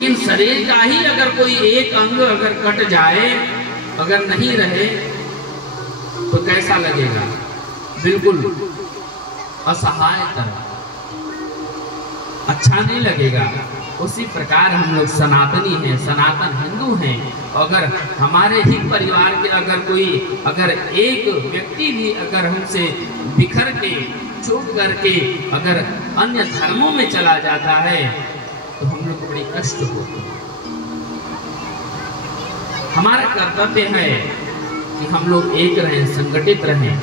लेकिन शरीर का ही अगर कोई एक अंग अगर कट जाए, अगर नहीं रहे, तो कैसा लगेगा? बिल्कुल असहाय तरह, अच्छा नहीं लगेगा। उसी प्रकार हम लोग सनातनी हैं, सनातन हिंदू हैं। अगर हमारे ही परिवार के अगर एक व्यक्ति भी अगर हमसे बिखर के छूट करके अगर अन्य धर्मों में चला जाता है तो हम लोग बड़ी कष्ट होते हैं। हमारा कर्तव्य है कि हम लोग एक रहें, संगठित रहें,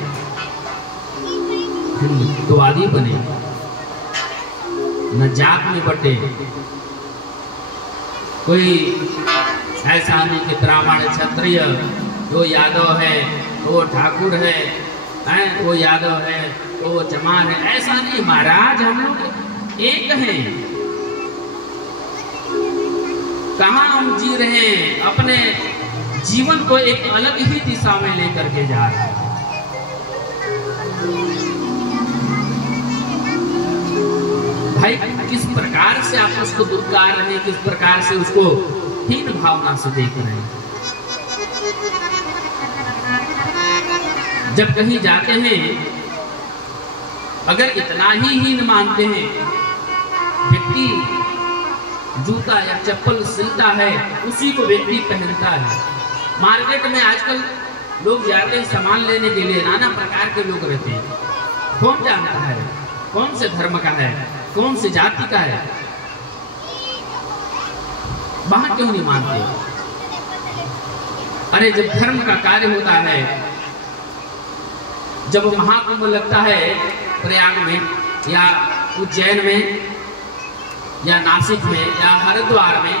हिंदुत्ववादी बने, न जात में बटे। कोई ऐसा नहीं कि ब्राह्मण क्षत्रिय, वो यादव है तो वो ठाकुर है, वो यादव है तो वो चमार है, ऐसा नहीं महाराज। हम लोग एक हैं। कहाँ हम जी रहे हैं? अपने जीवन को एक अलग ही दिशा में लेकर के जा रहे हैं। भाई किस प्रकार से आप उसको दुत्कार रहे हैं, किस प्रकार से उसको हीन भावना से देख रहे हैं। जब कहीं जाते हैं, अगर इतना ही हीन मानते हैं, व्यक्ति जूता या चप्पल सिलता है उसी को व्यक्ति पहनता है। मार्केट में आजकल लोग जाते हैं सामान लेने के लिए, नाना प्रकार के लोग रहते हैं। कौन जानता है कौन से धर्म का है, कौन से जाति का है? वहां क्यों नहीं मानते? अरे जब धर्म का कार्य होता है, जब महाकुंभ लगता है प्रयाग में या उज्जैन में या नासिक में या हरिद्वार में,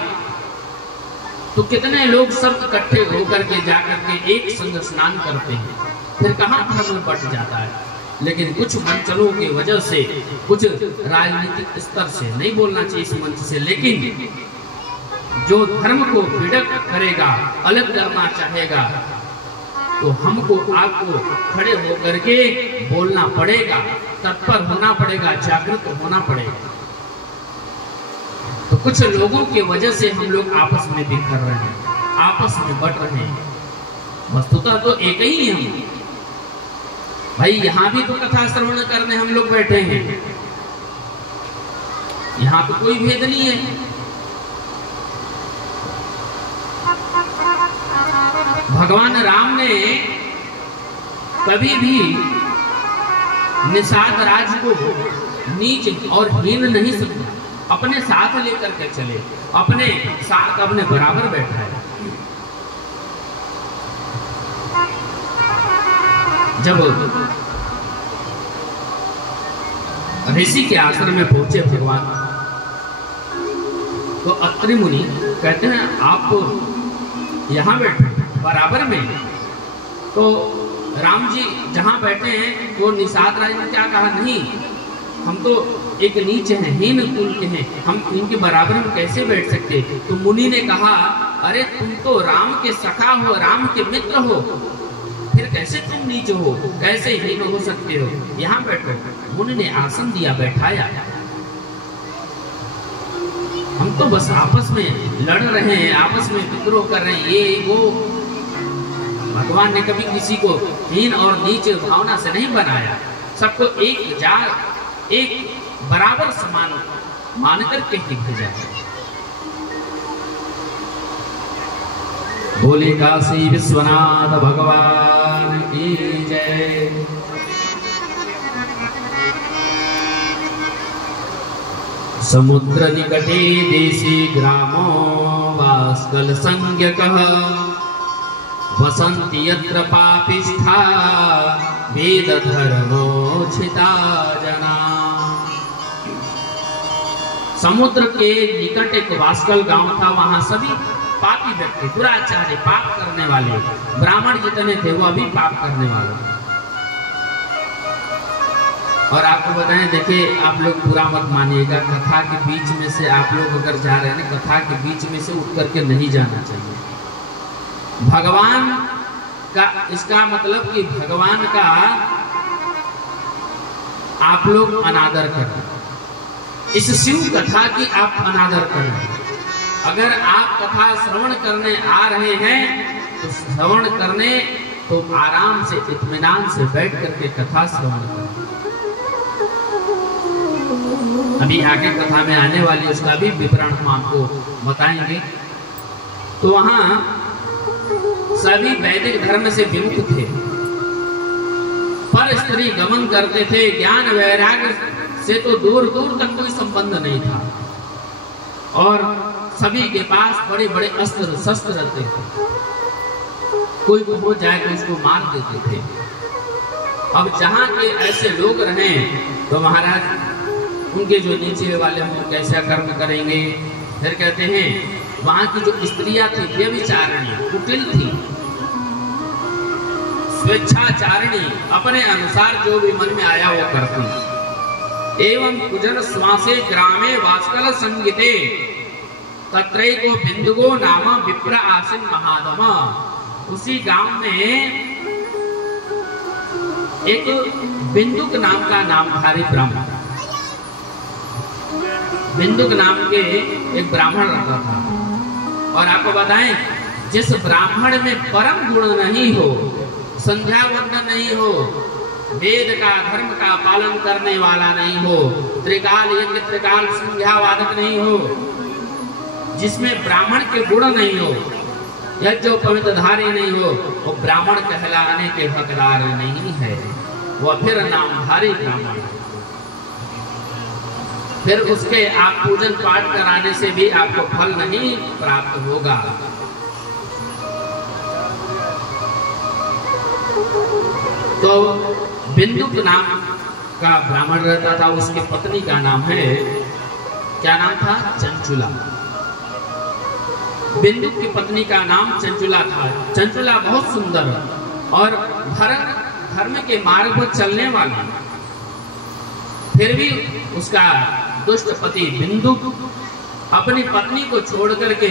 तो कितने लोग सब इकट्ठे होकर के जाकर के एक संग स्नान करते हैं। फिर कहां धर्म बट जाता है। लेकिन कुछ मंचलों की वजह से, कुछ राजनीतिक स्तर से, नहीं बोलना चाहिए इस मंच से, लेकिन जो धर्म को विडक करेगा, अलग करना चाहेगा, तो हमको आपको खड़े होकर के बोलना पड़ेगा, तत्पर होना पड़ेगा, जागृत होना पड़ेगा। तो कुछ लोगों की वजह से हम लोग आपस में बिखर रहे हैं, आपस में बट रहे हैं। वस्तुतः तो एक ही हम भाई। यहां भी तो कथा श्रवण करने हम लोग बैठे हैं, यहां तो कोई भेद नहीं है। भगवान राम ने कभी भी निषाद राज को नीच और हीन नहीं समझा, अपने साथ लेकर के चले, अपने साथ अपने बराबर बैठा है। जब ऋषि के आश्रम में पहुंचे भगवान, तो अत्रि मुनि कहते हैं आप यहां बैठे बराबर में। तो राम जी जहां बैठे हैं वो निषाद राज ने क्या कहा? नहीं, हम तो एक नीच हैं, हीन कुल के हैं, हम इनके बराबर में कैसे बैठ सकते? तो मुनि ने कहा, अरे तुम तो राम के सखा हो, राम के मित्र हो, फिर कैसे तुम नीच हो, कैसे हीन हो सकते हो? यहाँ बैठो। मुनि ने आसन दिया, बैठाया। हम तो बस आपस में लड़ रहे हैं, आपस में विद्रोह कर रहे हैं, ये वो। भगवान ने कभी किसी को हीन और नीच भावना से नहीं बनाया, सबको एक बराबर समान मानकर के ही भेजा। बोले काशी विश्वनाथ भगवान की जय। समुद्र निकटे देशे ग्रामो वास्कल संज्ञकः, वसन्ति यत्र पापिष्ठा वेद धर्मोचिता जना। समुद्र के निकट एक वास्कल गांव था। वहां सभी पापी व्यक्ति, दुराचारी, पाप करने वाले, ब्राह्मण जितने थे वो अभी पाप करने वाले। और आपको बताएं, देखिए आप लोग बुरा मत मानिएगा, कथा के बीच में से आप लोग अगर जा रहे हैं, कथा के बीच में से उठ करके नहीं जाना चाहिए। भगवान का, इसका मतलब कि भगवान का आप लोग अनादर कर रहे हैं। इस शिव कथा की आप अनादर कर रहे हैं। अगर आप कथा श्रवण करने आ रहे हैं तो श्रवण करने तो आराम से इत्मीनान से बैठ करके कथा श्रवण करें। अभी आगे कथा में आने वाली उसका भी विवरण हम आपको बताएंगे। तो वहां सभी वैदिक धर्म से विमुक्त थे, पर स्त्री गमन करते थे। ज्ञान वैराग्य से तो दूर दूर तक कोई संबंध नहीं था और सभी के पास बड़े बड़े अस्त्र शस्त्र रहते थे। कोई हो जाए तो उसको मार देते थे। अब जहां के ऐसे लोग रहे तो महाराज उनके जो नीचे वाले हम कैसा कर्म करेंगे। फिर कहते हैं वहां की जो स्त्रियां थी व्यभिचारिणी, कुटिल थी, स्वेच्छाचारिणी, अपने अनुसार जो भी मन में आया वो करती। एवं कुजन श्वासे ग्रामे वास्कल संगीते तत्रैको बिंदुगो नाम विप्र आसीन महादम। उसी गांव में एक बिंदुक नाम का नामधारी ब्राह्मण, बिंदुक नाम के एक ब्राह्मण रहता था। और आपको बताएं, जिस ब्राह्मण में परम गुण नहीं हो, संध्या वंदन नहीं हो, वेद का धर्म का पालन करने वाला नहीं हो, त्रिकाल यज्ञ त्रिकाल संध्या वादक नहीं हो, जिसमें ब्राह्मण के गुण नहीं हो, यज्ञ पवित्रधारी नहीं हो, वो ब्राह्मण कहलाने के हकदार नहीं है। वह फिर नामधारी ब्राह्मण है। फिर उसके आप पूजन पाठ कराने से भी आपको फल नहीं प्राप्त होगा। तो बिंदुक नाम का ब्राह्मण रहता था, उसकी पत्नी का नाम है, क्या नाम था? चंचुला। बिंदुक की पत्नी का नाम चंचुला था। चंचुला बहुत सुंदर और धर्म के मार्ग पर चलने वाला, फिर भी उसका दुष्ट पति बिंदुक अपनी पत्नी को छोड़ करके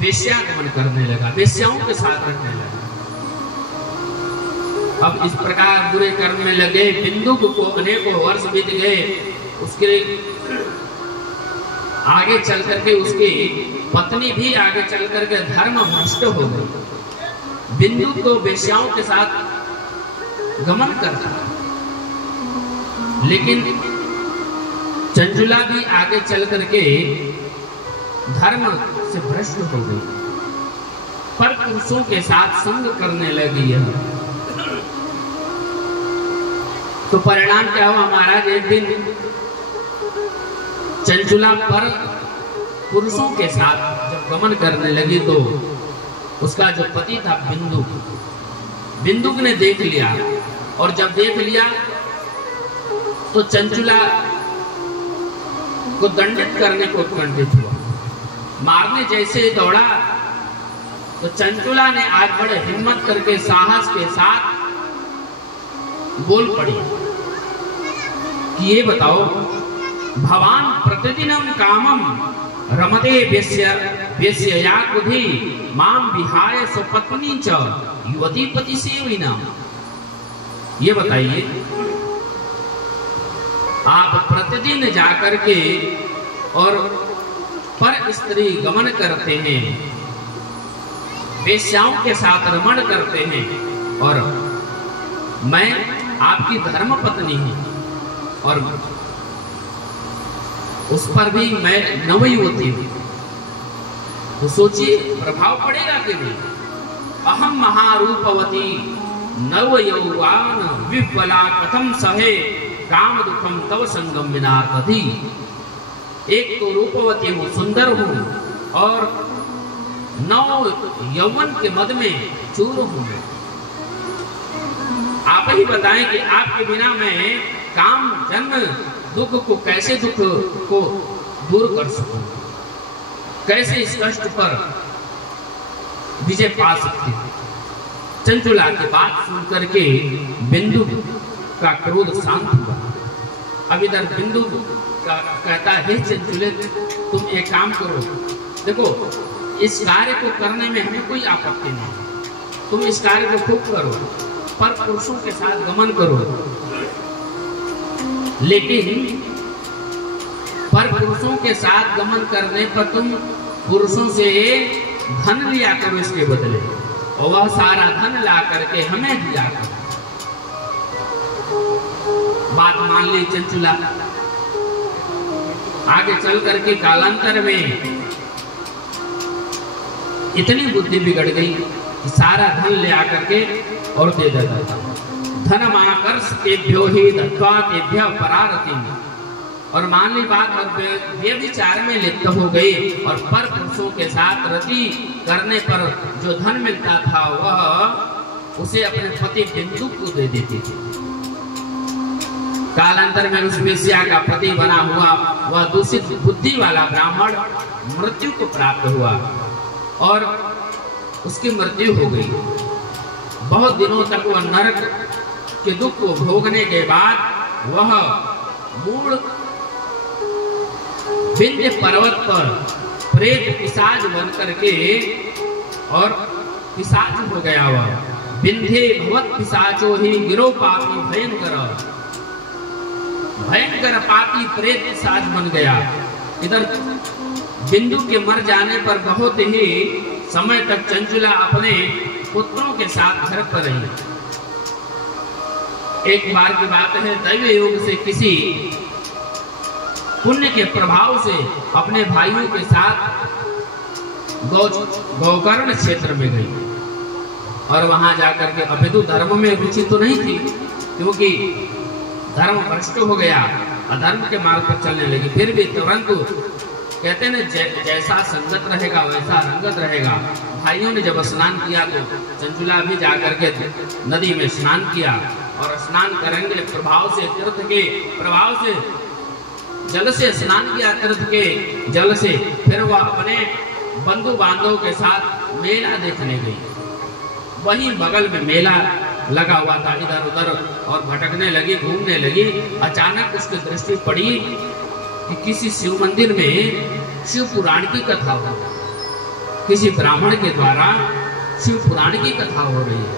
वेश्यागमन करने लगा, वेश्याओं के साथ रहने लगा। अब इस प्रकार बुरे कर्म में लगे बिंदुक को अनेकों वर्ष बीत गए। उसके आगे चल करके उसकी पत्नी भी आगे चल करके धर्म भ्रष्ट हो गई। बिंदुक तो वेश्याओं के साथ गमन करता, लेकिन चंचुला भी आगे चल करके धर्म से भ्रष्ट हो गई, पर पुरुषों के साथ संग करने लगी है। तो परिणाम क्या हुआ महाराज? एक दिन चंचुला पर पुरुषों के साथ जब गमन करने लगी तो उसका जो पति था बिंदुक ने देख लिया, और जब देख लिया तो चंचुला को दंडित करने को उत्कंठित हुआ। मारने जैसे दौड़ा तो चंचुला ने आज बड़े हिम्मत करके साहस के साथ बोल पड़ी कि ये बताओ, भवान प्रतिदिनम कामम रमते वेश्यया कुधि माम विहाय स्वपत्नी च युवती पति सेविना। ये बताइए, आप प्रतिदिन जाकर के और पर स्त्री गमन करते हैं, वेश्याओं के साथ रमण करते हैं, और मैं आपकी धर्म पत्नी हूं और उस पर भी मैं नवयुवती हूं, तो सोचिए प्रभाव पड़ेगा कि नहीं। अहम महारूपवती नवयौवान विफला कथम सहे काम दुखम तव संगम बिना कभी। एक तो रूपवती हूँ, सुंदर हूँ, और नव यौवन के मद में चूर हूँ। आप ही बताएं कि आपके बिना मैं काम जन्म दुख को कैसे दुख को दूर कर सकूं, कैसे इस कष्ट पर विजय पा सकती हूं। चंचुला की बात सुन करके बिंदुक का क्रोध शांत हुआ। अब इधर बिंदुक का कहता है, हे चंचुले, तुम एक काम करो, देखो इस कार्य को करने में हमें कोई आपत्ति नहीं, तुम इस कार्य को खूब करो, पर पुरुषों के साथ गमन करो, लेकिन पर पुरुषों के साथ गमन करने पर तुम पुरुषों से धन लिया करो इसके बदले, और वह सारा धन ला करके हमें दिया करो। बात मान ली चंचुला। आगे चल करके कालांतर में इतनी बुद्धि बिगड़ गई कि सारा धन ले आकर के और दे देता था। धन माकर्ष तेभ्यो ही दत्वा तेभ्य परारति। और मान ली बात, और ये विचार में लिप्त हो गई और पर पुरुषों के साथ रति करने पर जो धन मिलता था वह उसे अपने पति बिंदु को दे देती थी। कालांतर में उस वेश्या का पति बना हुआ वह दूषित बुद्धि वाला ब्राह्मण मृत्यु को प्राप्त हुआ और उसकी मृत्यु हो गई। बहुत दिनों तक वह नरक के दुख को भोगने के बाद वह मूल विंध्य पर्वत पर प्रेत पिशाच बन करके और पिशाच हो गया। वह विंध्ये भवत पिशाचो ही गिरो पापी भयंकर पापी प्रेत पिशाच बन गया। इधर बिंदु के मर जाने पर बहुत ही समय तक चंचुला अपने पुत्रों के साथ घर पर रही। एक बार की बात है, दैव योग से किसी पुण्य के प्रभाव से अपने भाइयों के साथ गौकर्ण क्षेत्र में गई और वहां जाकर के अपितु धर्म में रुचि तो नहीं थी, क्योंकि धर्म भ्रष्ट हो गया, अधर्म के मार्ग पर चलने लगी। फिर भी तुरंत कहते हैं ना, जैसा संगत रहेगा वैसा रंगत रहेगा। भाइयों ने जब स्नान किया तो चंचुला भी जाकर के नदी में स्नान किया और स्नान करेंगे प्रभाव से, तीर्थ के प्रभाव से, जल से स्नान किया, तीर्थ के जल से। फिर वह अपने बंधु बांधवों के साथ मेला देखने गई। वहीं बगल में मेला लगा हुआ था, इधर उधर और भटकने लगी, घूमने लगी। अचानक उसकी दृष्टि पड़ी कि किसी शिव मंदिर में शिव पुराण की कथा हो, किसी ब्राह्मण के द्वारा शिव पुराण की कथा हो रही है।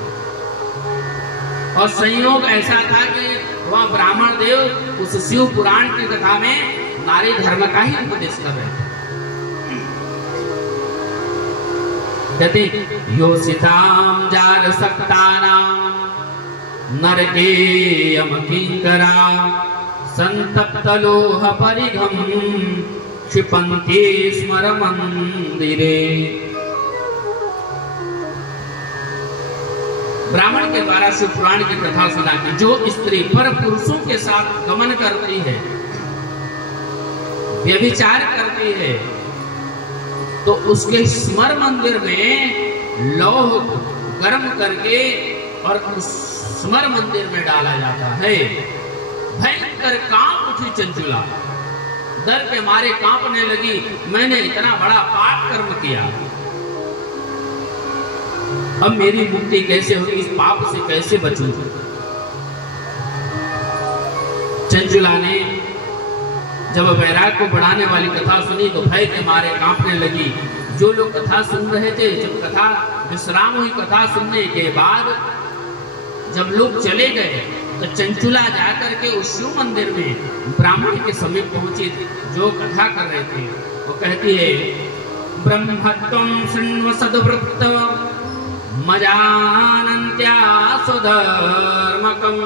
और संयोग ऐसा था कि वह ब्राह्मण देव उस शिव पुराण की कथा में नारी धर्म का ही उपदेश कर रहे थे। कहते योषिताम जाल सक्तानाम नरके यम किंकरा संतप्त लोह परिघम क्षिपन्ति स्मर मंदिरे। ब्राह्मण के द्वारा शिव पुराण की कथा सुना कि जो स्त्री पर पुरुषों के साथ गमन करती है, व्यभिचार करती है, तो उसके स्मर मंदिर में लौह गर्म करके और उस स्मर मंदिर में डाला जाता है। भयंकर कांप उठी चंचुला, डर के मारे कांपने लगी। मैंने इतना बड़ा पाप कर्म किया, अब मेरी मुक्ति कैसे होगी, इस पाप से कैसे बचूं। चंचुला ने जब वैराग को बढ़ाने वाली कथा सुनी तो भय के मारे कांपने लगी। जो लोग कथा सुन रहे थे, जब कथा विश्राम हुई, कथा सुनने के बाद जब लोग चले गए तो चंचुला जाकर के उस शिव मंदिर में ब्राह्मण के समीप पहुंची, जो कथा कर रहे थे। वो कहती है, ब्रह्मत्वं शृण्व सद्वृत्त मजानन्त्या स्वधर्मकं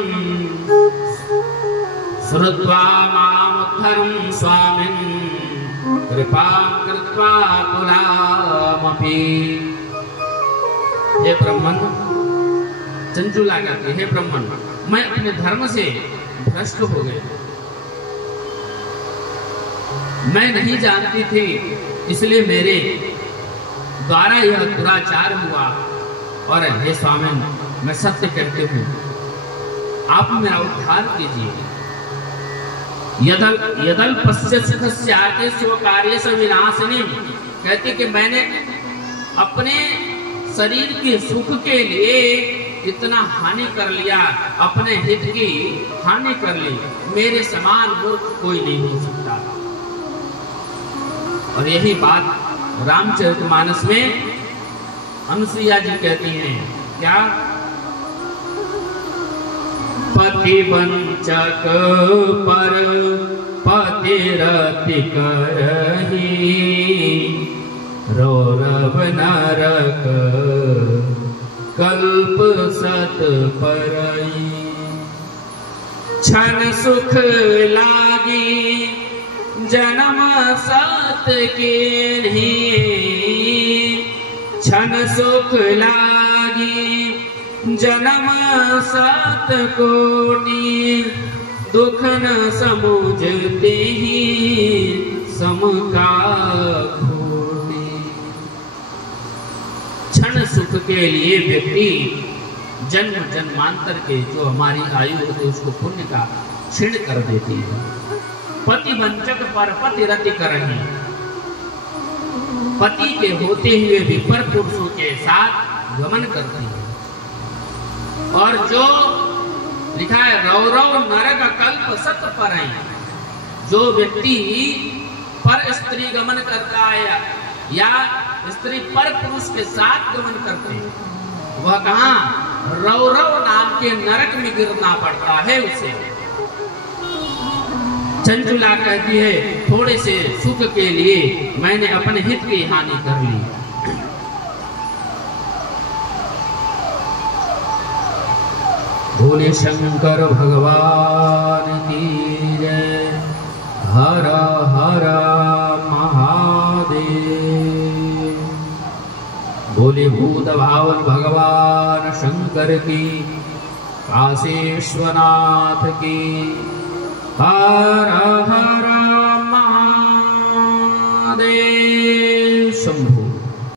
श्रुत्वा मामुद्धरं स्वामिन् कृपां कृत्वा पुरामपि। हे ब्रह्मन, चंचुला कहती है, हे ब्रह्मन, मैं अपने धर्म से भ्रष्ट हो गई, मैं नहीं जानती थी, इसलिए मेरे द्वारा यह दुराचार हुआ। और हे स्वामी, मैं सत्य कहती हूँ, आप मेरा उद्धार कीजिए। यदल पश्य सुखस्याते स्वकार्य से विनाशिनी। कहती कि मैंने अपने शरीर के सुख के लिए इतना हानि कर लिया, अपने हित की हानि कर ली, मेरे समान मूर्ख कोई नहीं हो सकता। और यही बात रामचरितमानस में अनुसुईया जी कहती हैं, क्या? पति वंचक पर पति रति करही, रौरव नरक कल्प सत परई। क्षण सुख लागी जन्म सत के नहीं, क्षण सुख लागी जन्म सत कोटि। दुख न समुझते ही सम का खोटी। क्षण सुख के लिए व्यक्ति जन्म जन्मांतर के जो हमारी आयु होती है उसको पुण्य का क्षीण कर देती है। पति वंचक पर पति रति करही, पति के होते हुए भी पर पुरुषों के साथ गमन करती है। और जो लिखा है रौरव नरक कल्प सत परई, जो व्यक्ति पर स्त्री गमन करता है या स्त्री पर पुरुष के साथ गमन करते हैं, वह कहां रौरव नाम के नरक में गिरना पड़ता है उसे। चंचुला कहती है थोड़े से सुख के लिए मैंने अपने हित की हानि कर ली। बोले शंकर भगवान की जय। हर हर महादेव। बोले भूत भावन भगवान शंकर की, काशीश्वरनाथ की। हर हर महादेव शंभु।